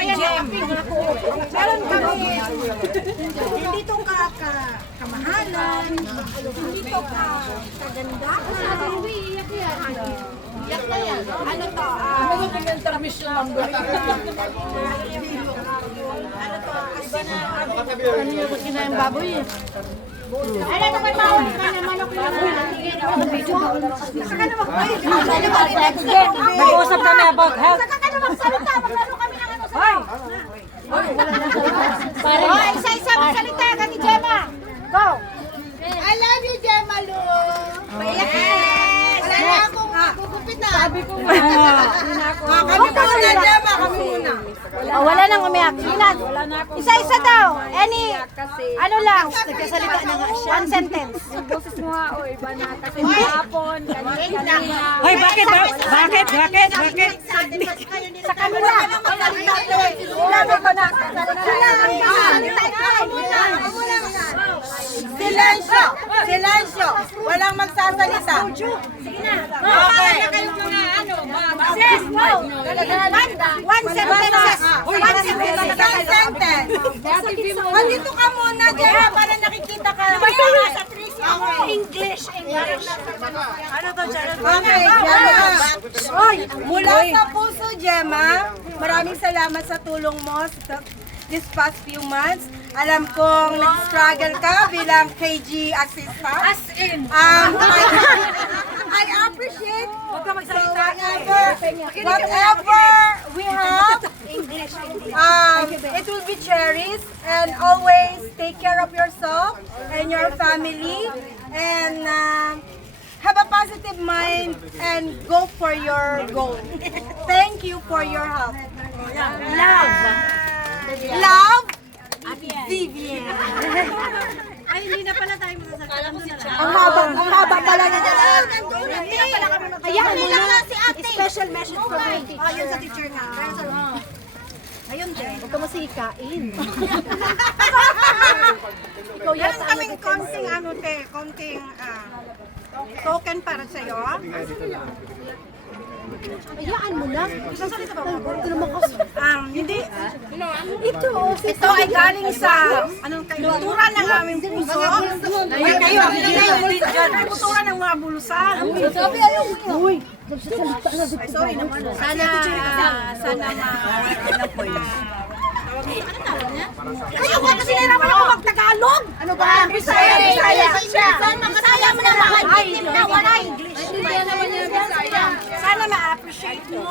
pa yan. Meron kami. Hindi to kamahalan. Hindi to kagandahan. Iyak na yan. Ano to? Ano yung intermission number? Ano to? Ano yung kinayang baboy eh? Ano naman mahuli ka na manok na Mag-uusap kami about health. Saka ka na magsalita. Maglaro kami ng ano sa'yo. Hoy, isa-isa magsalita ka ni Gemma. Go. I love you, Gemma Lu. Payak wala na akong gugupitan. Sabi ko nga. Kami muna, Gemma. Kami muna. Oh, wala nang umiyak. Ilan? Isa-isa daw. Any, ano lang. Nagkasalita na nga siya. One sentence. Yung boses mo ha, o iba na. Kasi hapon, kanina. Hoy, bakit? Bakit? Sa kanila. Silensyo! Silensyo! Walang magsasalita. Okay. Sis, wow. One sentence. One sentence. Andito ka muna, Gemma, para nakikita ka. English. Ano to, Charlotte? Okay, Gemma. Mula sa puso, Gemma, maraming salamat sa tulong mo this past few months. Alam kong nag-struggle ka bilang KG assistant. As in. I appreciate whatever we have, it will be cherished, and always take care of yourself and your family, and have a positive mind and go for your goal. Thank you for your help. Love, Vivian. Ay, hindi na pala tayo masasagot. Ang haba pala na dyan. Hayaan mo na. Si ate. Special message for me. Ayun sa teacher nga. Ayun din. Huwag ka masikain. Meron kaming konting konting token para sa'yo. Hayaan mo na. Sasalita ba ako? Ito naman kasi. Hindi. Ito Ito ay galing sa kultura ng aming puso. Ay, kayo. Kultura ng mga bulusan. Sabi ayaw mo. Uy. Ay, sorry naman. Sana ano po yun. Kayo ko kasi nahirapan ako mag-Tagalog. Ano ba? Bisaya. Bisaya mo na makaitim na wala English. Sana ma-appreciate mo.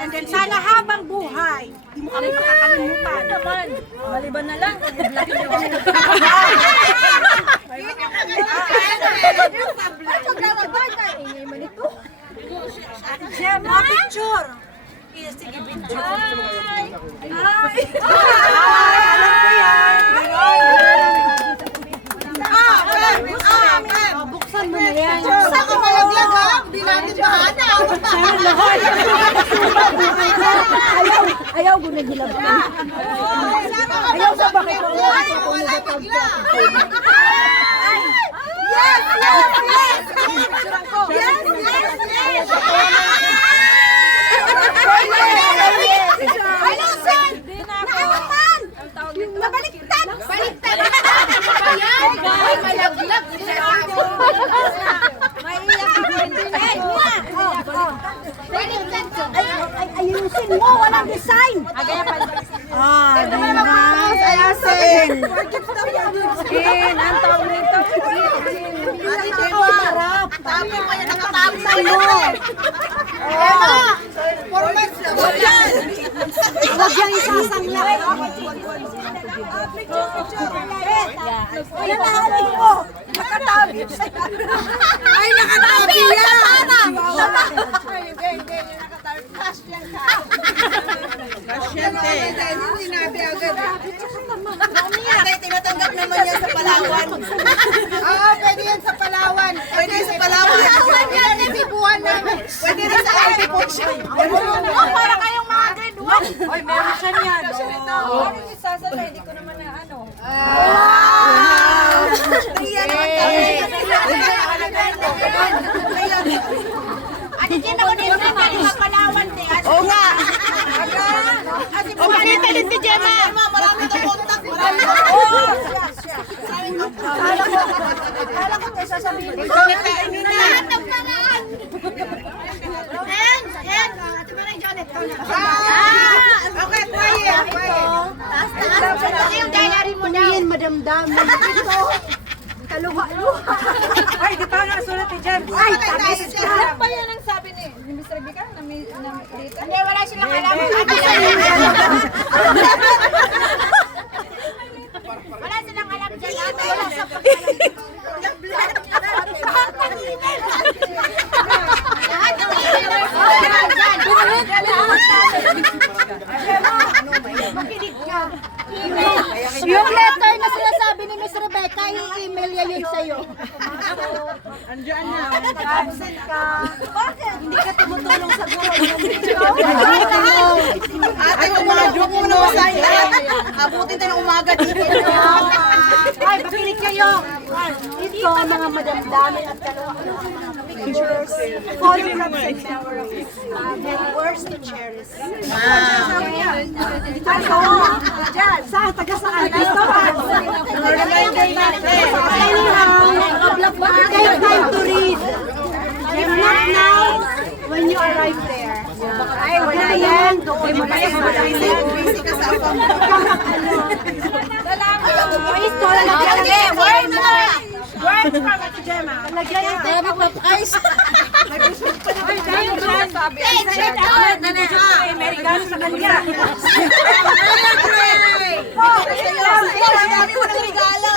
And then sana habang buhay, hindi mo kami makakalimutan. Naman, maliban na lang. Gemma, picture. Yes, sige, picture. Ay! Alam ko yan. Buksan mo na yan. Buksan ko malaglag ha? Hindi natin mahanap. Ayaw ko na gilab ka. Ayaw sa bakit ko. Yes! Ano, sir? Naawaman! Nabaliktad! Baliktad! Ayan! Ay, malaglag! Ayusin mo! Walang design! Ayusin! Skin, ang tawag nito. Ate Gemma! Tapos mo yan nakatapos sa'yo! Emma! 4 months na! Huwag yan! Huwag yung isasangla. Ay, nakahabi ko! Nakatabi! Ay, nakatabi yan! Hindi, nakatabi. Cash yan ka! Cash yan, te. Sinabi agad. Ate, tinatanggap naman yan sa Palawan. Oo, pwede yan sa Palawan. Pwede yan sa Palawan. Pwede yan sa Cebuan namin. Pwede rin sa Ivy Potion. Para kayong mga grade 1. Hoy, meron siya niyan. Ano yung sasala, hindi ko naman na ano. Ayan naman kami. Ate, din ako din sa Palawan. Oo nga. O, makita din si Gemma. Marami itong contact. Marami itong Akala ko may sasabihin. lahat ng paraan. Okay, quiet. Taas. Yung diary mo daw. Tumingin, Madam Dami. Kaluha-luha. Ay, di pa nga sulat ni Jem. Ay, tamis ka. Ano pa yan ang sabi ni Mr. Vika? Na dito? Hindi, wala silang alam. Wala silang alam dyan. Wala sa lahat ng Makinig ka. Yung letter na sinasabi ni Miss Rebecca, i-email niya yun sa'yo. Andiyan na. Absent ka. Bakit? Hindi ka tumutulong sa guro. Ate, umaga mo na masahin lahat. Abutin tayo ng umaga dito. Ay, makinig kayo. Ito, mga Madam Dami at kaluha-luha mga pictures. Photographs and memories. And words to cherish. Ano? Diyan. Saan? Taga saan? Dito ba? Take time to read. If not now, when you arrive there. Ay, wala yan. Doon mo na yan. Busy ka sa apam. Ito, lagyan mo. Word na. Word from Ate Gemma. Lagyan yung tabi pa guys. Amerikano sa kanya. Dami mo ng regalo.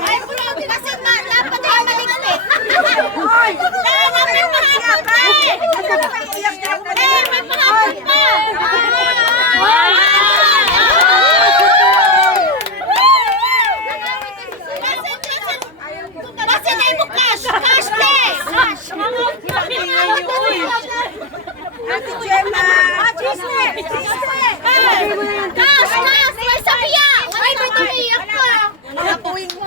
Ay, puno, tinasin na. Dapat ay maliglit. Ay, may pahapon pa. May pahapon pa. Basin na mo cash. Cash, please. Ate Gemma. Cash, cash. May sabiya. Ay, may tumiyak ko. Mga tuwing mo.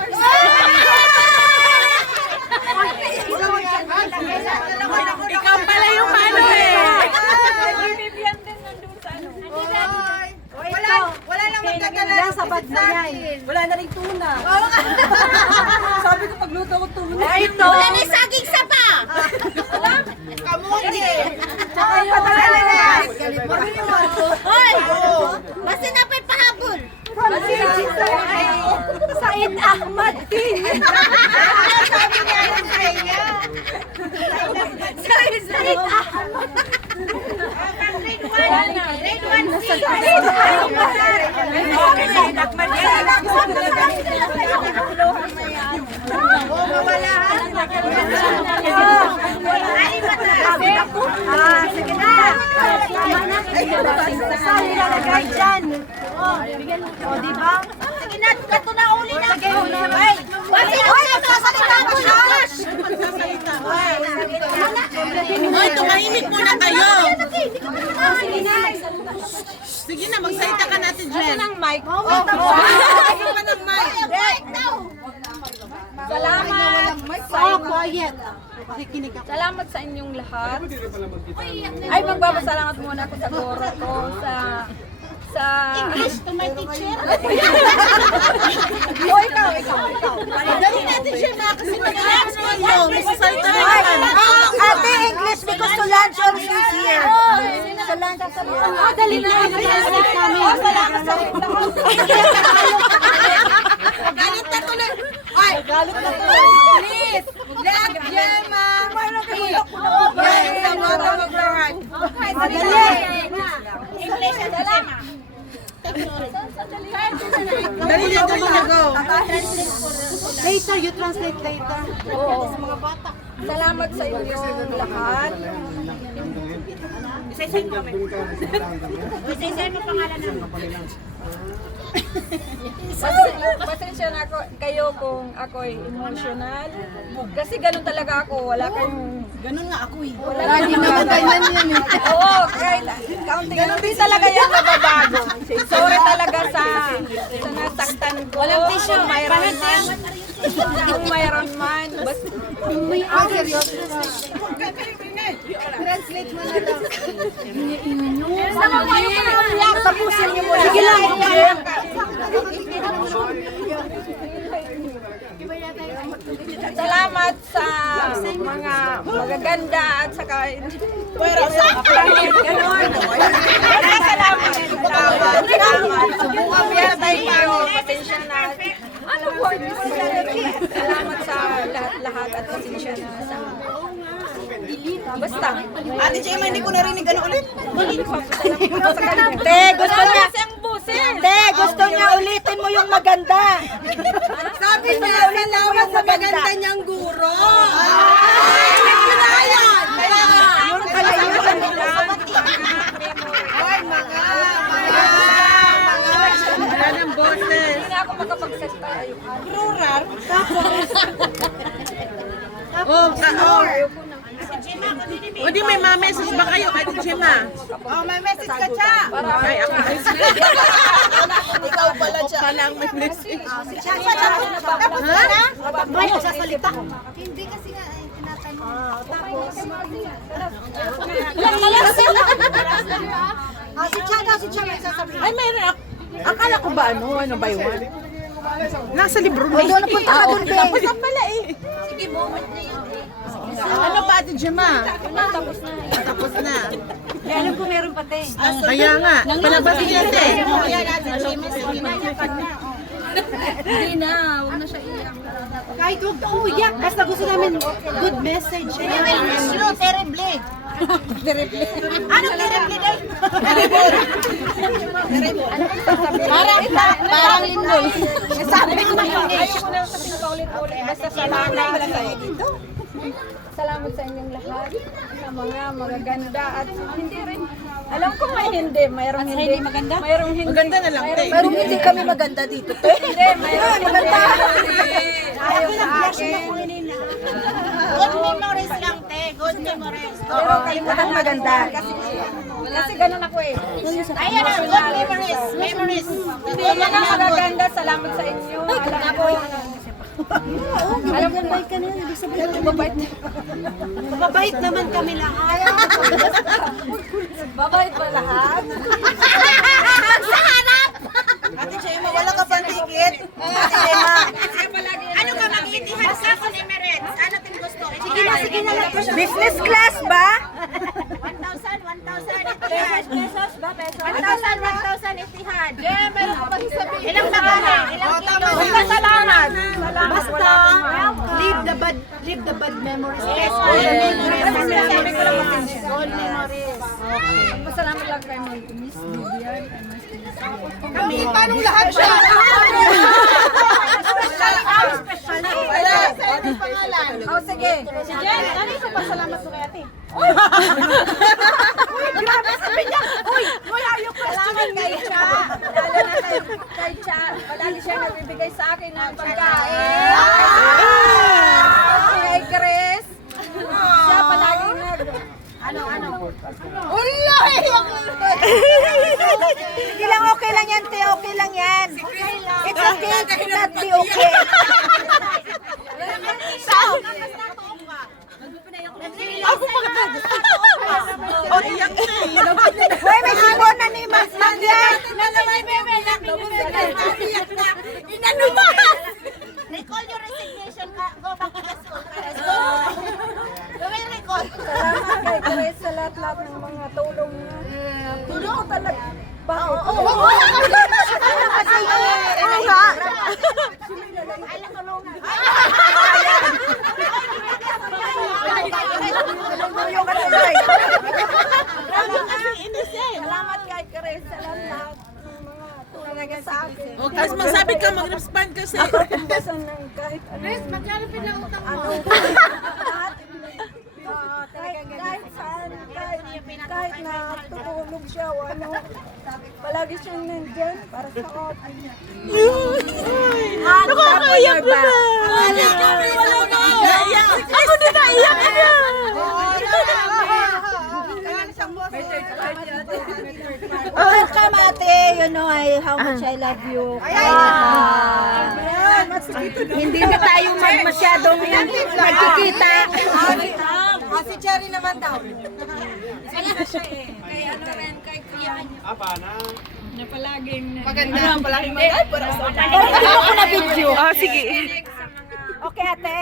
Ikaw pala yung ano eh. Wala lang magdadala Sa bag na yan. Wala na rin tuna. Sabi ko pagluto ko tuna. Ito. Wala na saging sapa. Kamuti. Tsaka yung padala na yan. Hoy! Basta na pa pahabol. Said Ahmad din. Sabi niya yung kanya. Said Ahmad. Grade 1. Sige na. Tama na. Saan nilalagay dyan? O, diba? Sige na, ito na uli na. Ay, basta magsasalita mo siya. Hoy, tumahimik muna kayo. Sige na. Sige na, magsalita ka natin, Jen. Ang mic. Salamat. Oh, quiet. Makikinig ako. Salamat sa inyong lahat. Ay, magbabasalamat muna ako sa guro ko, sa English to my teacher. O, ikaw. Dali natin siya na kasi mag-relax mo yun. Magsasalita na naman. Ate, English because to lunch on is here. Sa lunch is here. Oh, dali na. Salamat sa inyong lahat. Galit na to na. Ay, galit na to. Please, let Gemma. Madali. English at Gemma. Dali na, dali na, go. Later, you translate later. Salamat sa inyong lahat. Pasensya na ako, kayo kung ako'y emotional. Kasi ganun talaga ako, wala kayong Ganun nga ako eh. Lagi na ganyan yan eh. Oo, kahit counting. Ganun din talaga yan nababago. Sorry talaga sa nasaktan ko. Walang tissue. Kung mayroon man. Kung mayroon man. Basta. Translate mo na lang. Tapusin niyo muna. Sige lang. Salamat sa mga magaganda at saka salamat. Subukan tayo. Pasensya na. Ano po? Salamat sa lahat at pasensya na sa basta. Ate Gemma, hindi ko narinig ano ulit. Te, gusto niya. Te, gusto niya ulitin mo yung maganda. Sabi niya, salamat sa maganda niyang guro. Pinayan! Yung kalayuan nila. Ay, mga. Yan ang boses. Hindi na ako makapagsalita. Rural. O di may message ba kayo, Ate Gemma? Oh, may message ka, Cha. Ay, ako. Ikaw pala, Cha. Palang may message. Tapos ka na? May sasalita. Hindi kasi nga ay tinatanong. Si Chana, may sasabihin. Ay, mayroon ako. Akala ko ba ano by one? Nasa libro na. Doon napunta ka doon, Be. Tapos na pala eh. Ano pa, Ate Gemma? Tapos na. Alam ko meron pa, Te. Kaya nga, palabasin niya te. Hindi na, huwag na siya iyak. Kahit huwag ka uyak, basta gusto namin good message. Terrible. Ano terrible din? Parang lindoy. Sabi ko na yun. Ayoko na sabihin paulit-ulit. Basta salamat. Salamat sa inyong lahat. Sa mga magaganda at hindi rin. Alam ko may hindi. Mayroong hindi. Maganda? Mayroong hindi. Maganda na lang, te. Pero hindi kami maganda dito, Te. Hindi, mayroong maganda. Ayaw sa akin. Good memories lang, te. Good memories. Pero kalimutan maganda. Kasi ganun ako eh. Ayan na, good memories. Memories. Sa mga magaganda, salamat sa inyo. Alam ko. Alam ko ba ka na? Ibig sabihin mabait. Mabait naman kami lahat. Mabait ba lahat? Ate Gemma, wala ka pang ticket. Ate Gemma. Ano ka mag-iitihad sa ako, Emirates? Ano tin gusto? Sige na lang. Business class ba? 1,000 itihad. Pesos ba? Pesos? 1,000 itihad. Yeah, meron ko pa sasabihin. Ilang bagahe? Ilang kilo? Basta salamat. Salamat. Basta leave the bad memories. Yes, Good good Sabi ko lang memories. pasensya. Good memories. Masalamat lang kay Miss Vivian. Kami, paano lahat siya? Wala. Ano pangalan? Oh, sige. Si Jen, ano yung pasalamat mo kay ate? Grabe sabi niya. Uy, ayok ko. Salamat kay Cha. Lalo na kay Cha. Palagi siya nagbibigay sa akin ng pagkain. Kay Chris. Siya palagi ano? Wala! Sige lang, okay lang yan, Te. Okay lang yan. It's okay to not be okay. Ako pa ka. O, iyak na eh. Uy, may sipon na ni Mas Magyan. Inano ba? Recall your resignation. Go back to the school. You will recall. Salamat kay Chris sa lahat-lahat ng mga tulong niya. Tulong ko talaga. Bakit? Salamat kay Chris sa lahat-lahat ng mga tulong sa akin. O, tapos magsabi ka, mag-respond kasi. Kumbasan ng kahit ano. Chris, magkano pinangutang mo? Kahit saan, kahit na tutulog siya o ano, palagi siyang nandyan para sa akin. Nakakaiyak na. Ako din naiyak na. you know how much I love you. Hindi na tayo masyadong nagkikita. Si Cherry naman daw. Oh, sige. Okay, ate?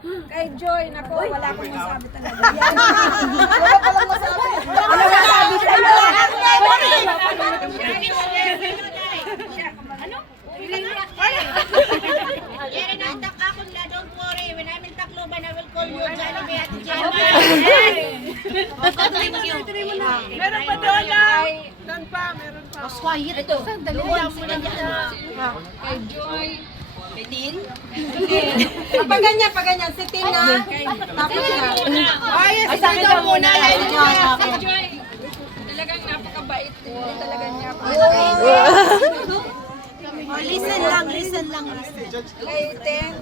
Kay Joy, nako, wala akong masabi talaga. Ano masabi sa'yo? Jerry, natak ako na, don't worry. When I'm in Tacloban, I will call you, Jollibee at Jerry. Thank you. Meron pa doon na. Doon pa, meron pa. Ito, doon sila dyan. Kay Joy, kay Tin. Pag ganyan, si Tina. Tapos na. Ay, sige daw muna. Kay Joy, talagang napakabait. Hindi talaga niya ako. Listen lang. Kay Ten.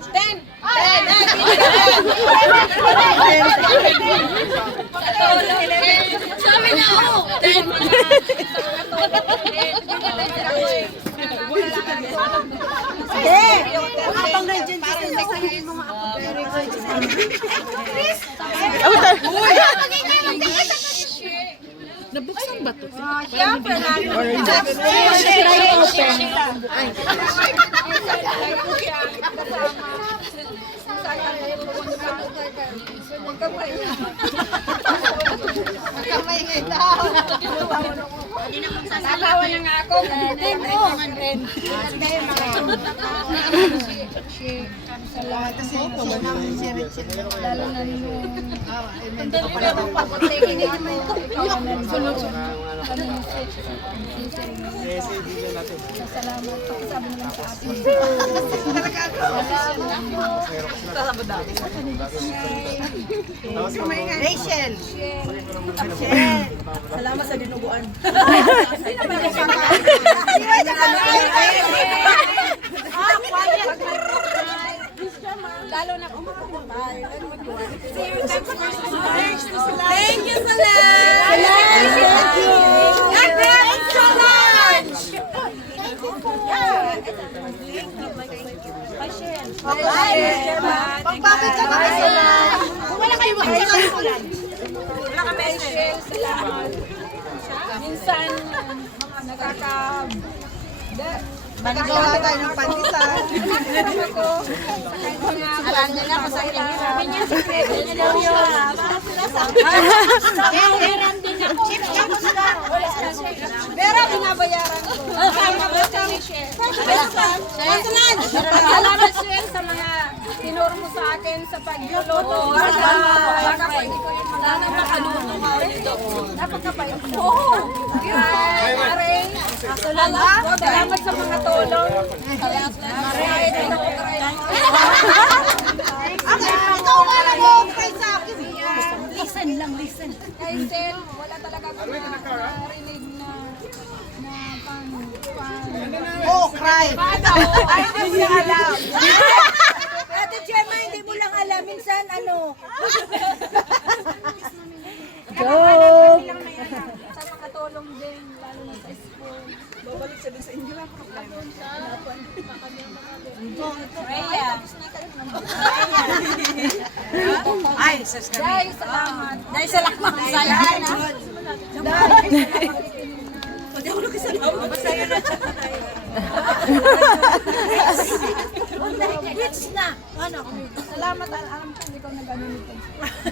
Sabi na ako. Habang nandiyan ka, sasabihin mo nga ako. Nabuksan ba to? Siyempre, Natawa na nga ako. Rachel. Salamat sa dinuguan. Lalo na kung Thank you, Salam. Thank you. Extra lunch. Pagbabit ka naman sila. Kung wala kayo makikita. salamat. Minsan, Magagawa tayo ng pandisan. Alanda na ako sa inyo. Sabi niya, sikreto niya daw yun. Pero binabayaran ko. Salamat sir sa mga tinuro mo sa akin sa pagluluto. Baka pwede ko yung mga makaluto ka dito. Napakapait mo. Salamat sa mga tulong. Ikaw nga na mo kay sa akin. Listen. Kay Sel, wala talaga akong narinig na Oh, cry. Ay, hindi ko alam. Ate Gemma, hindi mo lang alam. Minsan, ano? Joke! Sa mga tulong din, lalo na sa school. Babalik siya din sa inyo lang. Ay, sus kami. Dahil salamat. Dahil sa lakmak sa yan. Basta yun na chat na tayo. Which na? Ano? Salamat, alam ko hindi ko nag-ano nito.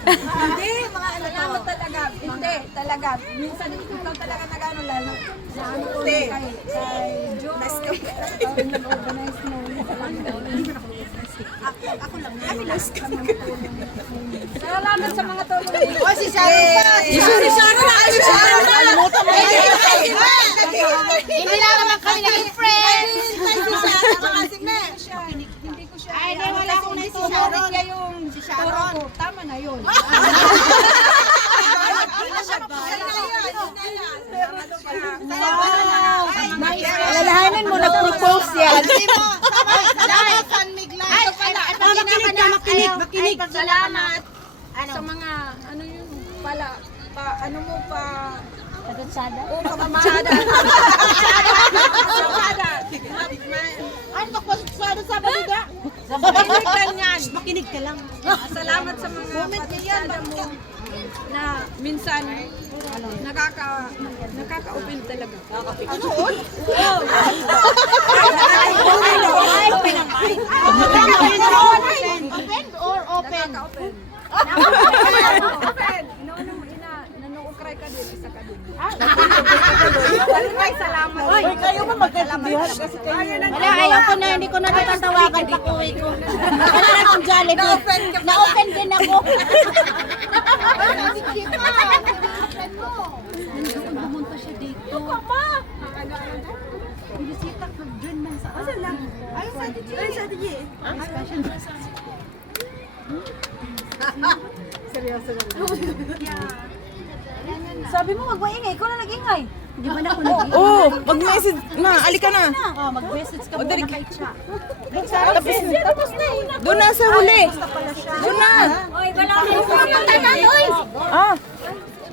Hindi, mga ano to. Salamat talaga. Hindi, talaga. Minsan ikaw talaga nag-ano lalo. Sa ano ko kay Joe. Nag-organize mo. Ako lang. Kami lang. Salamat sa mga tulong. Oh, si Sharon pa. Si Sharon na. Si Sharon na. Kalimutan mo. Hindi lang naman kami naging friends. Si Sharon pa kasi Mesh. Hindi ko siya. Ay, di wala akong si Sharon. Kaya yung turo ko. Tama na yun. Alalahanin mo, nag-propose yan. Makinig. Salamat sa mga ano yun pala ano mo pa, Katutsada? o kakamada. Ano ba kwasado sa balida? Makinig ka niyan. Makinig ka lang. Salamat sa mga patisada mo na minsan nakaka-open talaga. Open or open? Nanookray ka din, isa ka din. Salamat. Kayo ba magkaintindihan? Kasi kayo Wala, ayaw ko na, hindi ko na natatawagan pag uwi ko. Wala na akong Jollibee. Na-open din ako. Pumunta siya dito. Binisita ka dyan man sa akin. Ay, sa DJ. Seryoso lang. Sabi mo, wag maingay. Ikaw na nag-ingay. Di ba na ako nag-ingay? Oo, mag-message na. Alika na. Mag-message ka dali. muna kay Cha. Tapos doon na sa huli. Doon na. Oy, wala kayo. Ah.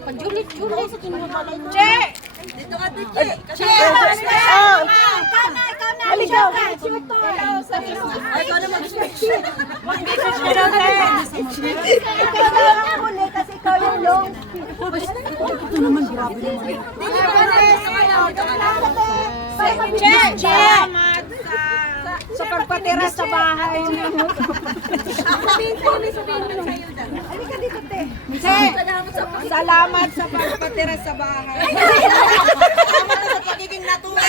Pag-julit-julit. Che! Ah. Halika. Ikaw na mag-switch. Kasi ikaw yung long. Ito naman, grabe naman. Salamat sa pagpatira sa bahay niyo. Salamat sa pagpatira sa bahay. Pagiging natuwa.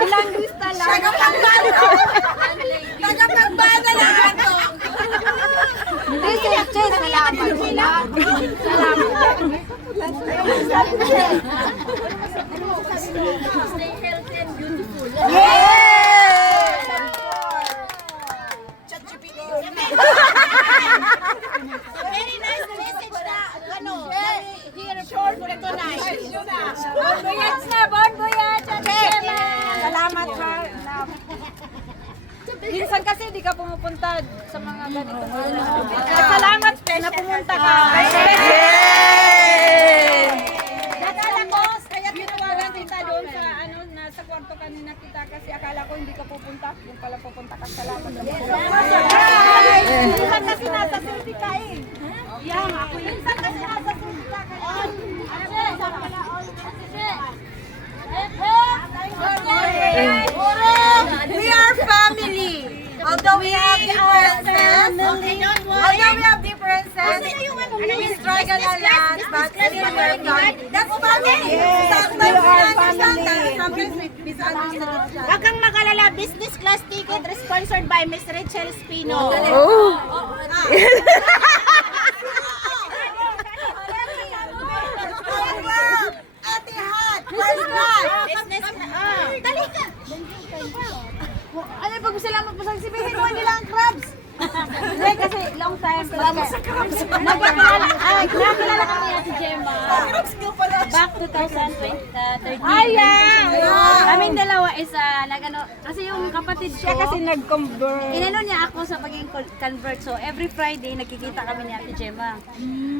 Ilang lista lang. Tagapagbana lang ako. Hindi, Che, salamat. Stay healthy and beautiful. Very nice message na, ano, here, short, recognize. Bon voyage na, bon voyage. Salamat ha. Minsan kasi di ka pumupunta sa mga ganito. Salamat na pumunta ka. Akala ko, kaya tinawagan kita doon sa ano, nasa kwarto kanina kita kasi akala ko hindi ka pupunta. Yung pala pupunta ka. Salamat. Minsan kasi nasa city ka eh. Yan, ako yun. Minsan kasi nasa city ka. We are family. Although we have differences, we struggle a lot, but still we are family. That's family. Sometimes we understand that, sometimes we misunderstand each other. Huwag kang magalala, business class ticket sponsored by Miss Rachel Espino. Etihad, first class. Business dali ka. Ano pag salamat po sa sabihin mo nila ang crabs? Hindi kasi long time. Salamat sa crabs. Nakakilala kami si Gemma. Back 2013. Kaming dalawa is nagano kasi yung kapatid ko. Siya kasi nag-convert. Inano niya ako sa pagiging convert. So every Friday nagkikita kami ni Ate Gemma.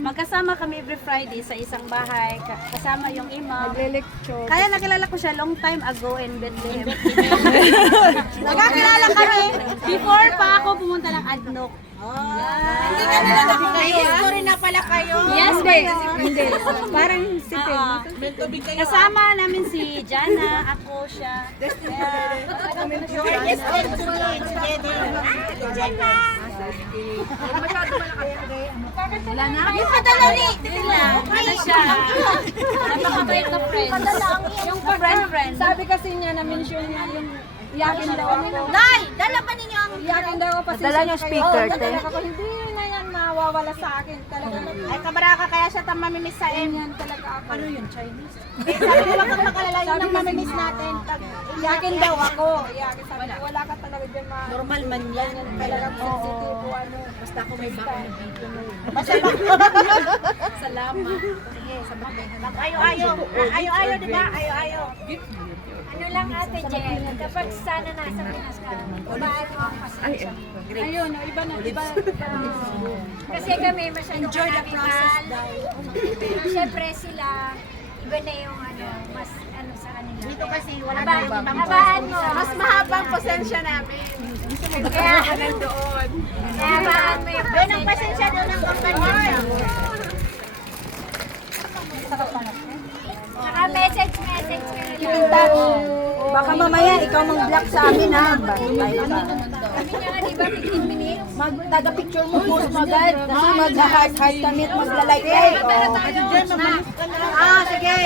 Magkasama kami every Friday sa isang bahay. Kasama yung imam. Lecture. Kaya nakilala ko siya long time ago in Bethlehem. Nakakilala kami before pa ako pumunta ng Adnok. Hindi ka nila nakakaya. History na pala kayo. Yes, Hindi. Parang city. Kasama namin si Jana, ako, siya. Wala na. Yung padalali. Ano siya? Napakabait na friend. Yung friend. Sabi kasi niya na-mention niya yung iyakin daw ako. Nay, dala pa ninyo ang Iyakin daw ako kasi Dala niyo speaker, te. Ako hindi na yan mawawala sa akin. Talaga ay kabaraka kaya siya tang mamimiss sa M. yan talaga ako. Ano yun? Chinese? Sabi ko, wag kang makalala yun ang mamimiss natin. Iyakin daw ako. Iyakin sabi ko, wala ka talaga dyan Normal man yan. talagang sensitive o ano. Basta ako may baka na video mo. Salamat. Ayo-ayo. Ayo-ayo, di ba? Ayo-ayo. Ano lang Ate Jen, kapag sana nasa Pinas ka, babaan mo ang pasensya. Ayun, iba na, iba. Kasi kami masyadong karamihan. Pero syempre sila, iba na yung ano, mas ano sa kanila. Dito kasi wala na habaan mo. Mas mahabang pasensya namin. Kaya Nandoon. kaya habaan mo yung Doon ang pasensya, doon ang kampanya. Saka message ka na lang. Baka mamaya ikaw mag-block sa amin ha. Kami nga, di ba, 15 minutes? Taga-picture mo post mo agad. Kasi mag-heart-heart kami at magla-like tayo. Sige.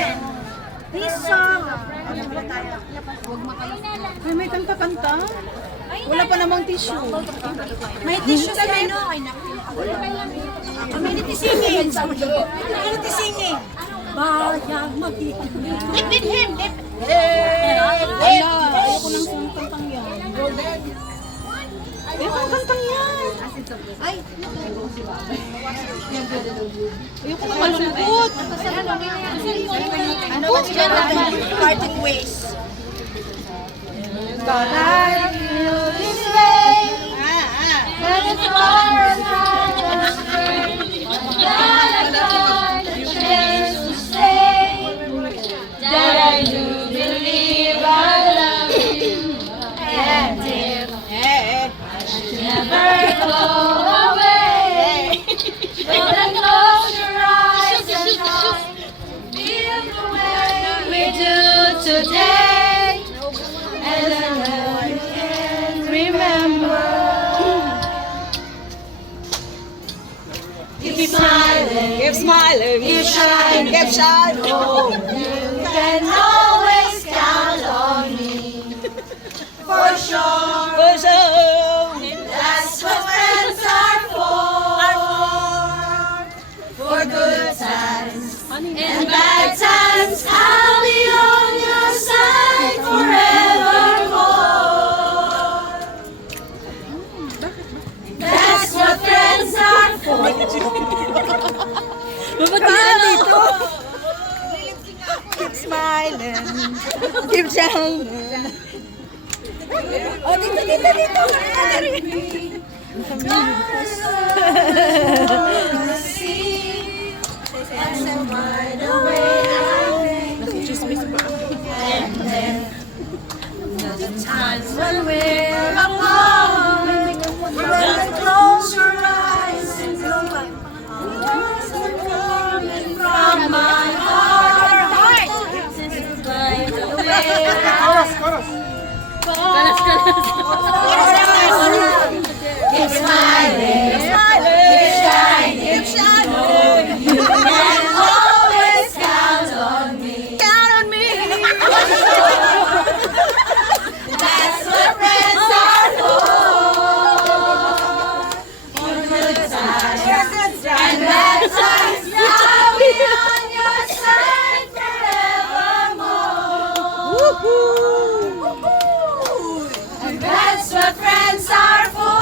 This song. Ay, may kanta-kanta. Wala pa namang tissue. May tissue sa menu. Community singing. Community singing. Dip him. Dip. Ayoko nang kantang yan. Ayoko nang kantang yan. Ayoko nang malungkot. Parting ways. Keep smiling. Keep shining. Keep shining. You can always count on me. For sure. For sure. That's what friends are for. For good times and bad times, I'll be on your side forevermore. That's what friends are for. Keep smiling. Keep shining. Oh, dito. Times when we're apart, when close your eyes and look up, words are coming from my heart. This is like the way keep smiling, keep shining. You can always count on me. Count on me. That's what friends are for. For good times and bad times, I'll be on your side forevermore. And that's what friends are for.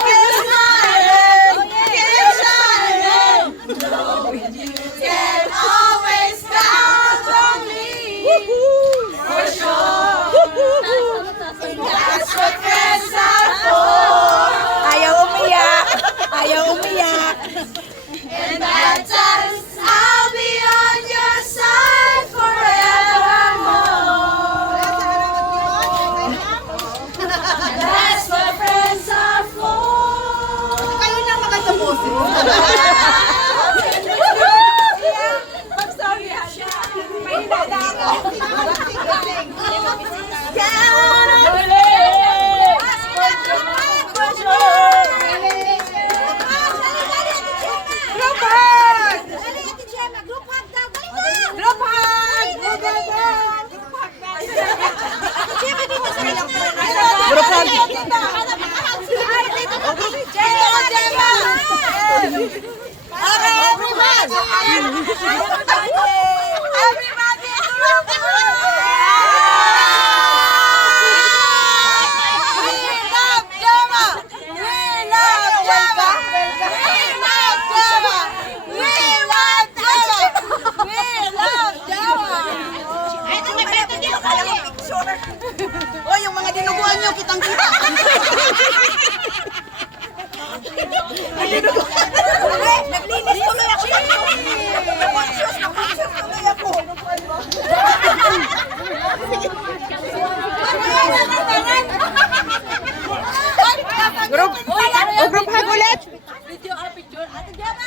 Keep smiling, keep shining. You can always count on me. For sure. That's what friends are for. Ayaw umiyak. Ayaw umiyak. And at times I'll be on your side forevermore. That's what friends are for. Kayo na maganda po. I'm sorry, Asha. May ako. Count on me. For sure. Group hug! Group hug daw! Group hug! Group hug! Group hug. Gemma! Okay, everyone! Everybody, group hug! We love Gemma! We love Gemma! We love Gemma! We want Gemma! We love picture. O, yung mga dinuguan nyo, kitang-kita. Naglinis tuloy ako. Nakonsyos tuloy ako. Group hug ulit. Video, picture. Ate Gemma.